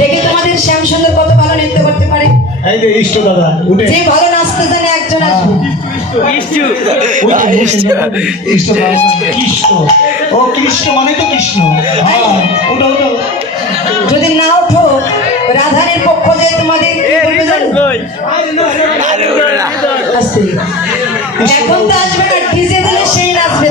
দেখি তোমাদের শ্যাম সুন্দর কত ভালো নৃত্য করতে পারে। এই যে ইষ্ট দাদা উঠে যে ভালো নাচতে জানে একজন আসবে। ইষ্ট দাদা কৃষ্ণ, ও কৃষ্ণ মানে তো কৃষ্ণ। ওটা ওটা যদি না ওঠো রাধারের পক্ষ যে তোমাদের এখন তো আসবে না, ডিজে দিলে সেই নাচবে।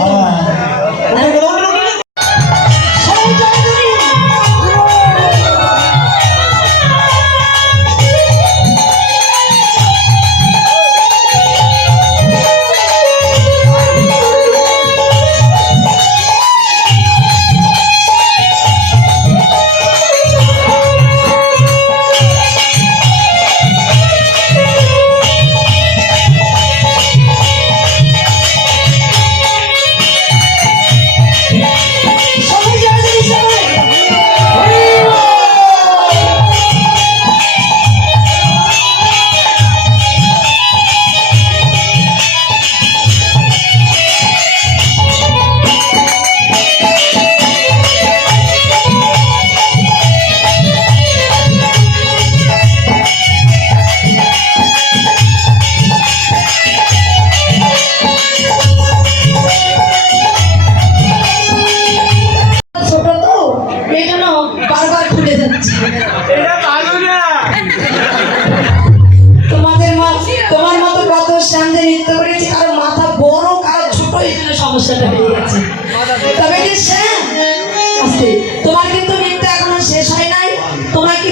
তোমার কিন্তু নৃত্য এখনো শেষ হয় নাই। তোমাকে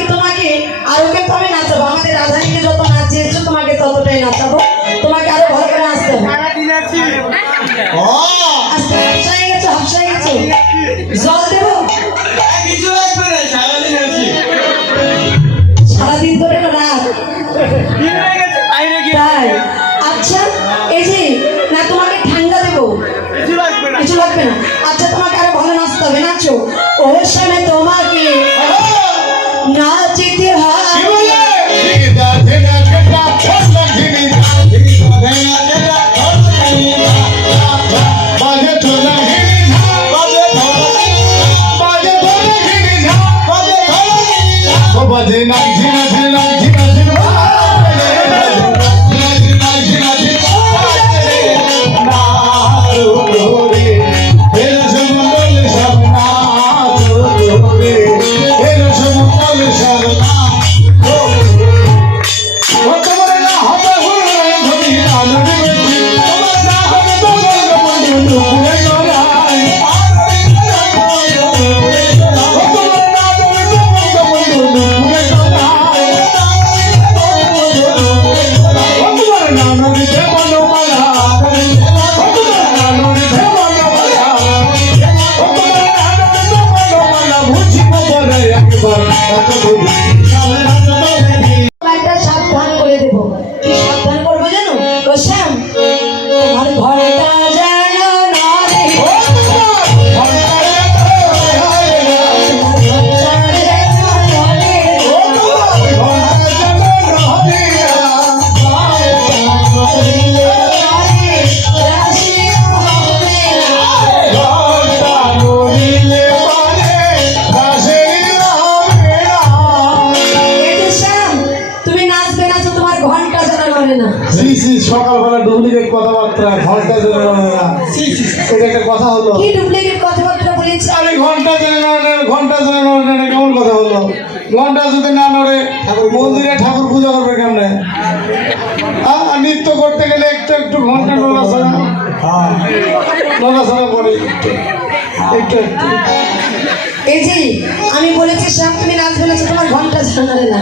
আরো কিন্তু আমি নাচাবো। আমাদের রাধানীকে যত নাচিয়েছো তোমাকে ততটাই নাচাবো। তোমাকে আরো ভালো করে নাচতে হবে। হাফসায় গেছো জল দেবো সারাদিন ধরে রাত। আচ্ছা এই যে না তোমাকে ঠান্ডা দেবো, কিছু লাগবে না। আচ্ছা তোমাকে আরো ভালো নাচতে হবে, নাচো। ওর সামনে তোমাকে নাচতে হয়। এটা একটা কথা হলো। কি ডুপ্লিকেট কথাবার্তা বলেছি? আরে ঘন্টা যদি না নড়ে, ঘন্টা যদি নড়ে না, কেমন কথা হলো? ঘন্টা যদি না নড়ে মন্দিরে ঠাকুর পূজা করবে কেমনে? নৃত্য করতে গেলে একটু একটু ঘন্টা নড়াচড়া করে একটু একটু একটু। এই যে আমি বলেছি শ্যাম তুমি নাচ বলেছো, তোমার ঘন্টা জানালে না।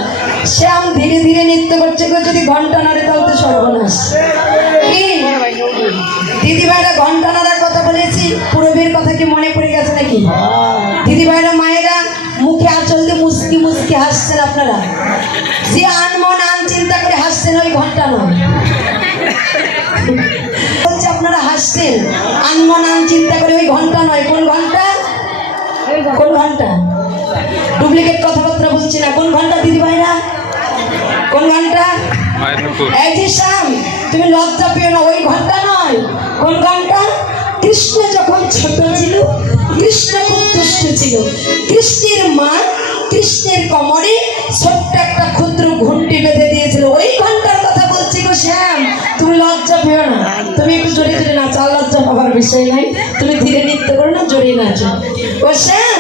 শ্যাম ধীরে ধীরে নৃত্য করছে, কেউ যদি ঘন্টা নাড়ে তাহলে তো সর্বনাশ। কি দিদি ভাইরা ঘন্টা নাড়ার কথা বলেছি, পূরবের কথা কি মনে পড়ে গেছে নাকি? দিদি ভাইরা মায়েরা মুখে আঁচল দিয়ে মুসকি মুসকি হাসছেন আপনারা, যে আনমন আন চিন্তা করে হাসছেন, ওই ঘন্টা নয়। বলছে আপনারা হাসছেন আনমন আন চিন্তা করে, ওই ঘন্টা নয়। কোন ঘন্টা? কোন ঘন্টা? ডুপ্লিকেট কথাবার্তা বলছি না। কোন ঘন্টা দিদি ভাইরা? কোন ঘন্টা? এই যে শ্যাম তুমি লজ্জা পেও না, ওই ঘন্টা নয়। কোন ঘন্টা? কৃষ্ণ যখন ছোট ছিল, কৃষ্ণ খুব দুষ্ট ছিল, কৃষ্ণের মা কৃষ্ণের কোমরে ছোট্ট একটা ক্ষুদ্র ঘন্টি বেঁধে দিয়েছিল, ওই ঘন্টার কথা বলছি গো শ্যাম। তুমি লজ্জা পেও না, তুমি একটু জোরে জোরে নাচো, আর লজ্জা পাবার বিষয় নাই। তুমি ধীরে নৃত্য করো না, জোরে নাচো। ও শ্যাম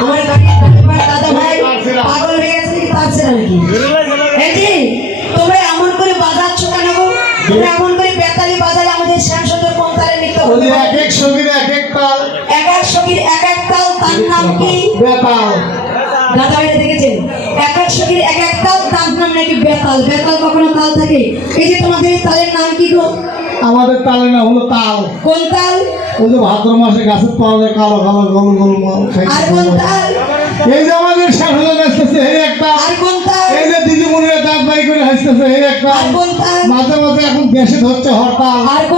আমার দাদা ভাই পাগল হয়ে গেছে নাকি, পারছে না নাকি? এই যে তোমরা এমন করে বাজাচ্ছ কেন গো? তোমরা এমন করে বেতালি বাজালে আমাদের শ্যামসুন্দর কোন তালে নৃত্য করতে পারে? এক এক সঙ্গীর এক এক তাল, এক এক সঙ্গীর এক এক তাল, তার নাম কি? বেতাল। দাদা ভাইরা দেখেছেন, এক এক সঙ্গীর এক এক তাল, তার নাম নাকি বেতাল। বেতাল কখনো তাল থাকে? এই যে তোমাদের তালের নাম কি গো? আমাদের তালে না হলো তাল। কোন তাল? ওই যে ভাদ্র মাসে গাছের পাওয়া যায় কালো কালো গোল গোল মাল। আর কোন তাল? এই যে আমাদের শাশুড়ি আসতেছে এই একটা। আর কোন তাল? এই যে দিদিমণিরা দাঁত বাই করে হাসতেছে এই একটা। আর কোন তাল? মাঝে মাঝে এখন দেশে ধরছে হরতাল। আর কোন